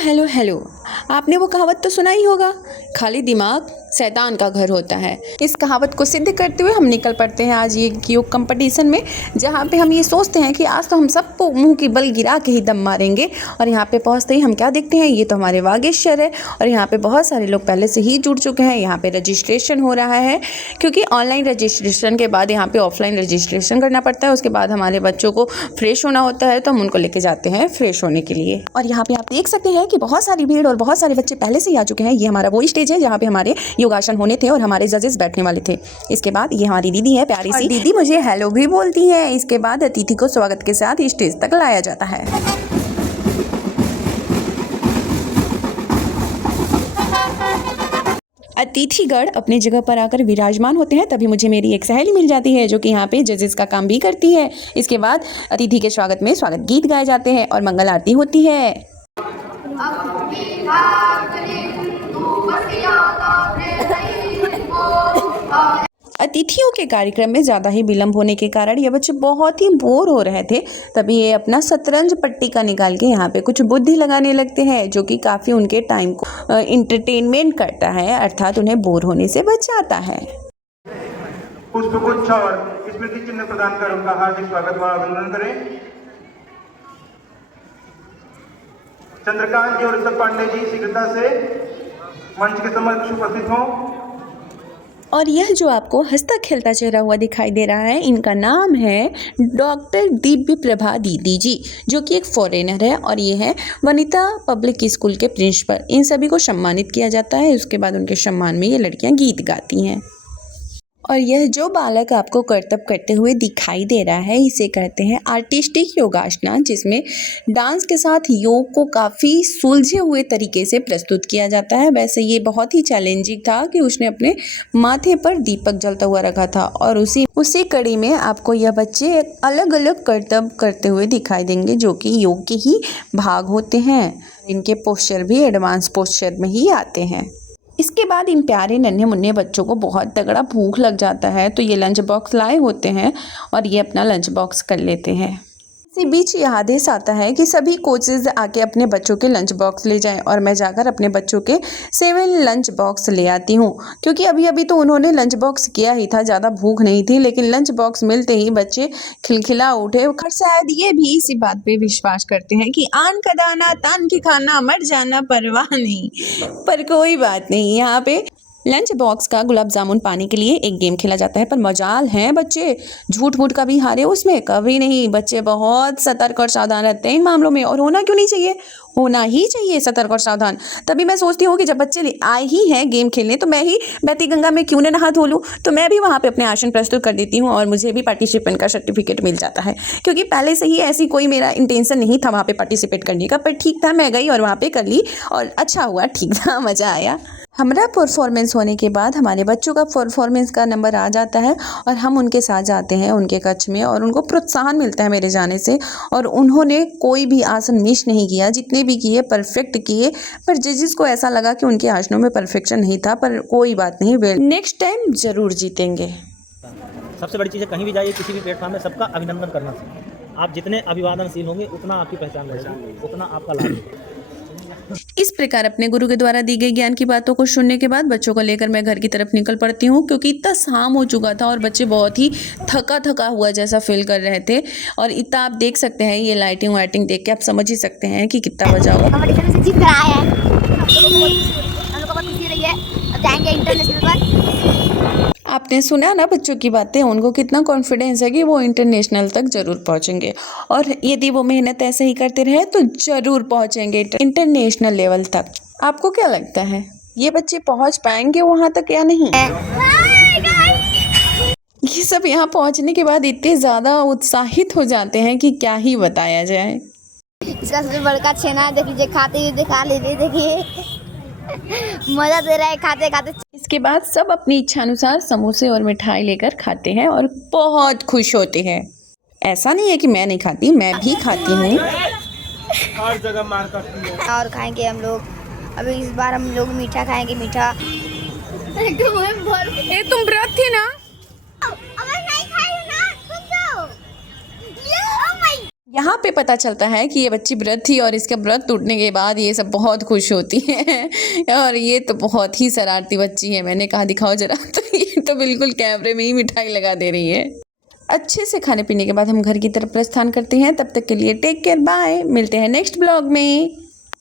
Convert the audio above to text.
Hello hello. आपने वो कहावत तो सुना ही होगा, खाली दिमाग शैतान का घर होता है। इस कहावत को सिद्ध करते हुए हम निकल पड़ते हैं आज ये योग कंपटीशन में, जहाँ पे हम ये सोचते हैं कि आज तो हम सबको मुंह की बल गिरा के ही दम मारेंगे। और यहाँ पे पहुँचते ही हम क्या देखते हैं, ये तो हमारे बागेश्वर है और यहाँ पे बहुत सारे लोग पहले से ही जुड़ चुके हैं। यहाँ पे रजिस्ट्रेशन हो रहा है, क्योंकि ऑनलाइन रजिस्ट्रेशन के बाद यहाँ पे ऑफलाइन रजिस्ट्रेशन करना पड़ता है। उसके बाद हमारे बच्चों को फ्रेश होना होता है, तो हम उनको लेके जाते हैं फ्रेश होने के लिए। और यहाँ पे आप देख सकते हैं कि बहुत सारी भीड़ और बहुत सारे बच्चे पहले से ही आ चुके हैं। ये हमारा वो स्टेज है जहाँ पे हमारे योगासन होने थे और हमारे जजेस बैठने वाले थे। इसके बाद ये हमारी दीदी है, प्यारी सी दीदी मुझे हेलो भी बोलती है। इसके बाद अतिथि को स्वागत के साथ स्टेज तक लाया जाता है। अतिथिगण अपनी जगह पर आकर विराजमान होते हैं, तभी मुझे मेरी एक सहेली मिल जाती है जो कि यहाँ पे जजेस का काम भी करती है। इसके बाद अतिथि के स्वागत में स्वागत गीत गाए जाते हैं और मंगल आरती होती है। अतिथियों के कार्यक्रम में ज़्यादा ही विलम्ब होने के कारण ये बच्चे बहुत ही बोर हो रहे थे, तभी ये अपना शतरंज पट्टी का निकाल के यहाँ पे कुछ बुद्धि लगाने लगते हैं, जो कि काफ़ी उनके टाइम को इंटरटेनमेंट करता है, अर्थात उन्हें बोर होने से बचाता है। पुष्पगुच्छ और स्मृति चिन्ह प्रदान कर उनका हार्दिक स्वागत व अभिनंदन करें। चंद्रकांत जी और ऋषभ पांडे जी शीघ्रता से मंच के समक्ष उपस्थित हों। और यह जो आपको हंसता खेलता चेहरा हुआ दिखाई दे रहा है, इनका नाम है डॉक्टर दिव्य प्रभा दीदी जी, जो कि एक फॉरेनर है और ये है वनिता पब्लिक स्कूल के प्रिंसिपल। इन सभी को सम्मानित किया जाता है। उसके बाद उनके सम्मान में ये लड़कियां गीत गाती हैं। और यह जो बालक आपको करतब करते हुए दिखाई दे रहा है, इसे कहते हैं आर्टिस्टिक योगासना, जिसमें डांस के साथ योग को काफ़ी सुलझे हुए तरीके से प्रस्तुत किया जाता है। वैसे ये बहुत ही चैलेंजिंग था कि उसने अपने माथे पर दीपक जलता हुआ रखा था और उसी कड़ी में आपको यह बच्चे अलग अलग करतब करते हुए दिखाई देंगे, जो कि योग के ही भाग होते हैं। इनके पोस्चर भी एडवांस पोस्चर में ही आते हैं। इसके बाद इन प्यारे नन्हे मुन्ने बच्चों को बहुत तगड़ा भूख लग जाता है, तो ये लंच बॉक्स लाए होते हैं और ये अपना लंच बॉक्स कर लेते हैं। इसी बीच यह आदेश आता है कि सभी कोचेज आके अपने बच्चों के लंच बॉक्स ले जाएं और मैं जाकर अपने बच्चों के 7 लंच बॉक्स ले आती हूँ, क्योंकि अभी तो उन्होंने लंच बॉक्स किया ही था, ज़्यादा भूख नहीं थी, लेकिन लंच बॉक्स मिलते ही बच्चे खिलखिला उठे। और शायद ये भी इसी बात पे विश्वास करते हैं कि आन का दाना तान के खाना, मर जाना परवाह नहीं। पर कोई बात नहीं, यहाँ पे लंच बॉक्स का गुलाब जामुन पाने के लिए एक गेम खेला जाता है, पर मजाल हैं बच्चे झूठ मूठ कभी हारे उसमें कभी नहीं। बच्चे बहुत सतर्क और सावधान रहते हैं इन मामलों में, और होना क्यों नहीं चाहिए, होना ही चाहिए सतर्क और सावधान। तभी मैं सोचती हूँ कि जब बच्चे आए ही हैं गेम खेलने, तो मैं ही बहती गंगा में क्यों न नहा धो लूँ। तो मैं भी वहाँ पे अपने आसन प्रस्तुत कर देती हूँ और मुझे भी पार्टिसिपेंट का सर्टिफिकेट मिल जाता है, क्योंकि पहले से ही ऐसी कोई मेरा इंटेंशन नहीं था वहाँ पे पार्टिसिपेट करने का, पर ठीक था, मैं गई और वहाँ पे कर ली और अच्छा हुआ, ठीक था, मज़ा आया। हमारा परफॉर्मेंस होने के बाद हमारे बच्चों का परफॉर्मेंस का नंबर आ जाता है और हम उनके साथ जाते हैं उनके कक्ष में और उनको प्रोत्साहन मिलता है मेरे जाने से। और उन्होंने कोई भी आसन मिस नहीं किया, जितने भी किए परफेक्ट किए। पर जजेस को ऐसा लगा कि उनके आसनों में परफेक्शन नहीं था, पर कोई बात नहीं, नेक्स्ट टाइम जरूर जीतेंगे। सबसे बड़ी चीज़ है, कहीं भी जाइए किसी भी प्लेटफॉर्म में सबका अभिनंदन करना चाहिए। आप जितने अभिवादनशील होंगे उतना आपकी पहचान बढ़ेगी, उतना आपका लाभ होगा। इस प्रकार अपने गुरु के द्वारा दी गई ज्ञान की बातों को सुनने के बाद बच्चों को लेकर मैं घर की तरफ निकल पड़ती हूँ, क्योंकि इतना शाम हो चुका था और बच्चे बहुत ही थका हुआ जैसा फील कर रहे थे। और इतना आप देख सकते हैं, ये लाइटिंग वाइटिंग देख के आप समझ ही सकते हैं कि कितना बजा होगा। आपने सुना ना बच्चों की बातें, उनको कितना कॉन्फिडेंस है कि वो इंटरनेशनल तक जरूर पहुंचेंगे, और यदि वो मेहनत ऐसे ही करते रहे तो जरूर पहुंचेंगे इंटरनेशनल लेवल तक। आपको क्या लगता है, ये बच्चे पहुंच पाएंगे वहां तक या नहीं? ये सब यहाँ पहुंचने के बाद इतने ज़्यादा उत्साहित हो जाते हैं कि क्या ही बताया जाए। इसका सबसे बड़का छेना देख लीजिए, खाते हुए दिखा लीजिए, देखिए मजा दे रहा है खाते खाते। इसके बाद सब अपनी इच्छा अनुसार समोसे और मिठाई लेकर खाते हैं और बहुत खुश होते हैं। ऐसा नहीं है कि मैं नहीं खाती, मैं भी खाती हूँ। हर जगह मार करती है। और खाएंगे हम लोग, अभी इस बार हम लोग मीठा खाएंगे, मीठा। तुम व्रत थी ना? यहाँ पे पता चलता है कि ये बच्ची व्रत थी और इसका व्रत टूटने के बाद ये सब बहुत खुश होती है और ये तो बहुत ही शरारती बच्ची है। मैंने कहा दिखाओ जरा, तो ये तो बिल्कुल कैमरे में ही मिठाई लगा दे रही है। अच्छे से खाने पीने के बाद हम घर की तरफ प्रस्थान करते हैं। तब तक के लिए टेक केयर, बाय, मिलते हैं नेक्स्ट ब्लॉग में।